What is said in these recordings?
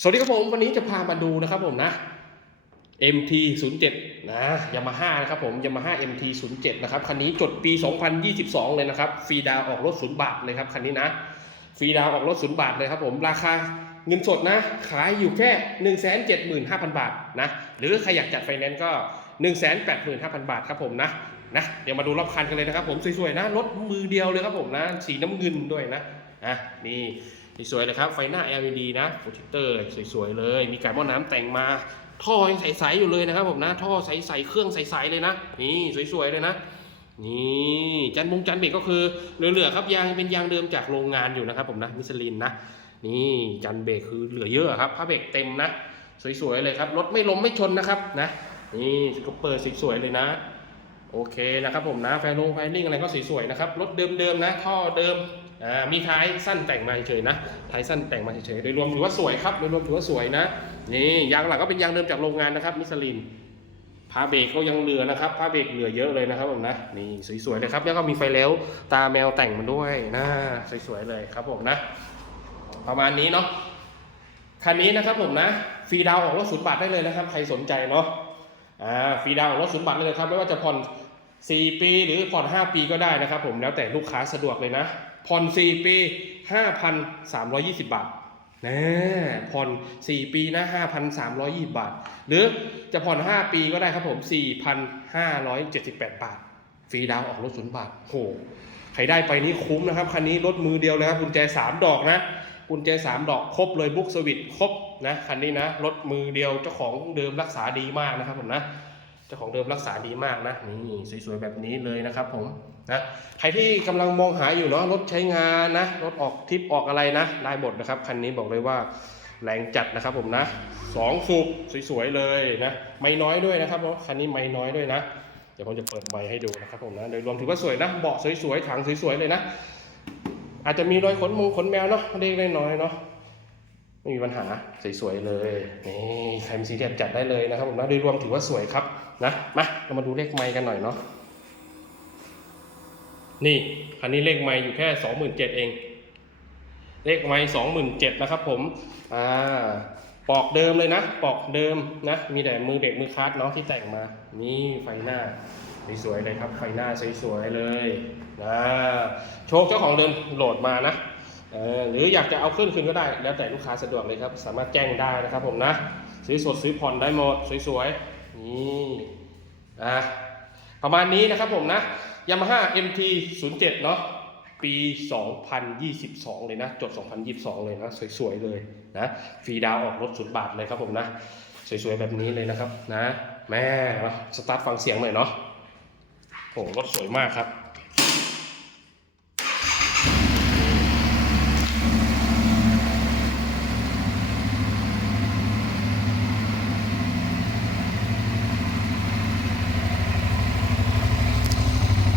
สวัสดีครับผม วันนี้จะพามาดูนะครับผมนะ MT 0 7นะยามาฮ่านะครับผมยามาฮ่า MT 0 7นะครับคันนี้จดปี 2022 เลยนะครับฟรีดาวออกรถศูนย์บาทเลยครับคันนี้นะฟรีดาวออกรถศูนย์บาทเลยครับผมราคาเงินสดนะขายอยู่แค่ 175,000 บาทนะหรือใครอยากจัดไฟแนนซ์ก็ 185,000 บาทครับผมนะนะเดี๋ยวมาดูรอบคันกันเลยนะครับผมสวยๆนะรถมือเดียวเลยครับผมนะสีน้ำเงินด้วยนะอะนี่ สวยๆเลยครับ ไฟหน้า LED นะโปรเจคเตอร์สวยๆเลย มีการหม้อน้ำแต่งมา ท่อยังใสๆอยู่เลยนะครับผมนะ ท่อใสๆ เครื่องใสๆเลยนะ นี่สวยๆเลยนะ นี่จันบงจันเบรกก็คือเหลือๆครับยางเป็นยางเดิมจากโรงงานอยู่นะครับผมนะมิชลินนะ นี่จันเบรกคือเหลือเยอะครับผ้าเบรกเต็มนะ สวยๆเลยครับ รถไม่ล้มไม่ชนนะครับนะนี่สกปเปอร์สวยๆเลยนะ โอเคนะครับผมนะ ไฟลงไฟลิ่งอะไรก็สวยๆนะครับ รถเดิมๆนะ ท่อเดิม มีท้ายสั้นแต่งมาเฉยๆนะท้ายสั้นแต่งมาเฉยๆโดยรวมถือว่าสวยครับโดยรวมถือว่าสวยนะนี่ยางหลังก็เป็นยางเดิมจากโรงงานนะครับมิชลินพาเบรกก็ยังเหลือนะครับพาเบรกเหลือเยอะเลยนะครับผมนะนี่สวยๆเลยครับแล้วก็มีไฟเลี้ยวตาแมวแต่งมันด้วยนะสวยๆเลยครับผมนะ ประมาณนี้เนาะคันนี้นะครับผมนะฟรีดาวออกรถศูนย์บาทได้เลยนะครับ ใครสนใจเนาะอ่าฟรีดาวออกรถศูนย์บาทได้เลยครับไม่ว่าจะผ่อน4ปีหรือผ่อน5ปีก็ได้นะครับ ผมแล้วแต่ลูกค้าสะดวกเลยนะ ผ่อน 4 ปี 5,320 บาทนะผ่อน 4 ปีนะ 5,320 บาท หรือจะผ่อน 5 ปีก็ได้ครับผม 4,578 บาท ฟรีดาวน์ออกรถศูนย์บาทโหใครได้ไปนี่คุ้มนะครับ คันนี้รถมือเดียวเลยครับกุญแจ 3 ดอกนะกุญแจ 3 ดอกครบเลยบุ๊กสวิตครบนะคันนี้นะรถมือเดียวเจ้าของเดิมรักษาดีมากนะครับผมนะเจ้าของเดิมรักษาดีมากนะนี่สวยๆแบบนี้เลยนะครับผม นะใครที่กำลังมองหาอยู่เนาะรถใช้งานนะรถออกทริปออกอะไรนะได้หมดนะครับคันนี้บอกเลยว่าแรงจัดนะครับผมนะสองสูบสวยๆเลยนะไม่น้อยด้วยนะครับเพราะคันนี้ไม่น้อยด้วยนะ เดี๋ยวผมจะเปิดไมค์ให้ดูนะครับผมนะโดยรวมถือว่าสวยนะเบาะสวยๆถังสวยๆเลยนะ อาจจะมีรอยขนมงขนแมวเนาะเล็กๆน้อยๆเนาะไม่มีปัญหาสวยๆเลยนี่ใครมีสีเดียดจัดได้เลยนะครับผมนะโดยรวมถือว่าสวยครับนะมาเรามาดูเลขไมค์กันหน่อยเนาะ นี่คันนี้เลขไมค์อยู่แค่สองหมื่นเจ็ดเอง เลขไมค์สองหมื่นเจ็ดนะครับผม อ่า ปอกเดิมเลยนะ ปอกเดิมนะ มีแต่มือเด็กมือคาร์ดเนาะที่แต่งมา นี่ไฟหน้าสวยๆเลยครับ ไฟหน้าสวยๆเลยนะโชคเจ้าของเดิมโหลดมานะเออหรืออยากจะเอาขึ้นคืนก็ได้ แล้วแต่ลูกค้าสะดวกเลยครับ สามารถแจ้งได้นะครับผมนะ ซื้อสดซื้อผ่อนได้หมดสวยๆ นี่ อะ ประมาณนี้นะครับผมนะ ยามาฮ่า MT 07เนาะปี 2022 เลยนะ จด 2022 เลยนะ สวย ๆ เลยนะ ฟรีดาวออกรถศูนย์บาทเลยครับผมนะ สวยๆ แบบนี้เลยนะครับนะ แม่สตาร์ทฟังเสียงหน่อยเนาะโหรถสวยมากครับ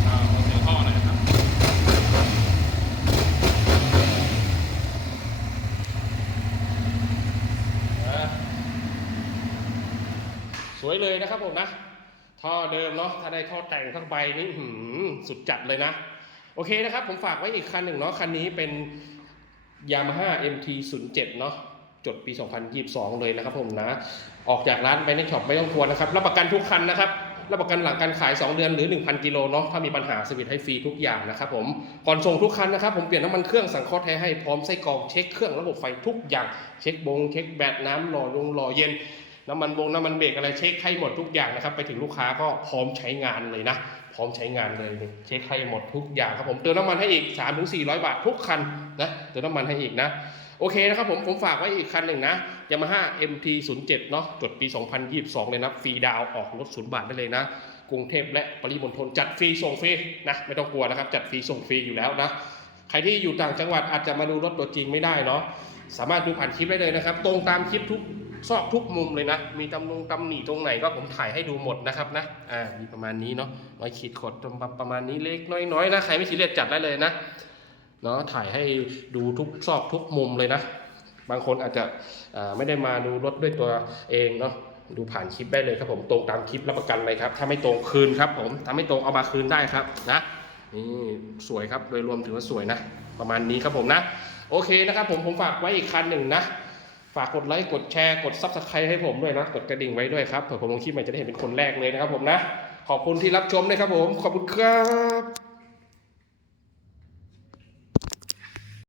อ่าขอเสียงท่อหน่อยนะครับอ่าสวย เลยนะครับผมนะท่อเดิมเนาะถ้าได้ท่อแต่งทั้งใบนี่สุดจัดเลยนะ โอเคนะครับ ผมฝากไว้อีกคันหนึ่งเนาะคันนี้เป็น Yamaha MT 0 7เนาะจดปี 2022 เลยนะครับผมนะ ออกจากร้านไปในช็อปไม่ต้องกลัวนะครับ รับประกันทุกคันนะครับ รับประกันหลังการขาย 2 เดือนหรือ 1,000 กิโลเนาะ ถ้ามีปัญหาสวิตให้ฟรีทุกอย่างนะครับผม ก่อนส่งทุกคันนะครับ ผมเปลี่ยนน้ำมันเครื่องสังเคราะห์แท้ให้พร้อมไส้กรองเช็คเครื่องระบบไฟทุกอย่าง เช็คบง เช็คแบตน้ำหล่อลงหล่อเย็น น้ำมันบงน้ำมันเบรกอะไรเช็คให้หมดทุกอย่างนะครับ ไปถึงลูกค้าก็พร้อมใช้งานเลยนะ พร้อมใช้งานเลยนี่เช็คให้หมดทุกอย่างครับผมเติมน้ำมันให้อีก 3-400 บาททุกคันนะเติมน้ำมันให้อีกนะโอเคนะครับผมผมฝากไว้อีกคันหนึ่งนะ Yamaha MT 0 7เนาะจดปี 2022 เลยนะฟรีดาวออกรถศูนย์บาทได้เลยนะ กรุงเทพและปริมณฑลจัดฟรีส่งฟรีนะไม่ต้องกลัวนะครับ จัดฟรีส่งฟรีอยู่แล้วนะ ใครที่อยู่ต่างจังหวัดอาจจะมาดูรถตัวจริงไม่ได้เนาะสามารถดูผ่านคลิปได้เลยนะครับ ตรงตามคลิปทุก ซอกทุกมุมเลยนะ มีตำนงตำหนิตรงไหนก็ผมถ่ายให้ดูหมดนะครับนะ อ่า มีประมาณนี้เนาะน้อยขีดขดประมาณนี้เล็กน้อยๆนะ ใครไม่ซีเรียสจัดได้เลยนะ เนาะถ่ายให้ดูทุกซอกทุกมุมเลยนะ บางคนอาจจะอ่าไม่ได้มาดูรถด้วยตัวเองเนาะ ดูผ่านคลิปได้เลยครับผม ตรงตามคลิปรับประกันเลยครับ ถ้าไม่ตรงคืนครับผมถ้าไม่ตรงเอามาคืนได้ครับนะ นี่สวยครับ โดยรวมถือว่าสวยนะ ประมาณนี้ครับผมนะ โอเคนะครับผม ผมฝากไว้อีกคันหนึ่งนะ ฝากกดไลค์กดแชร์กดซับสไครต์ให้ผมด้วยนะ กดกระดิ่งไว้ด้วยครับเผื่อผมลงคลิปใหม่จะได้เห็นเป็นคนแรกเลยนะครับผมนะ ขอบคุณที่รับชมนะครับผม ขอบคุณครับ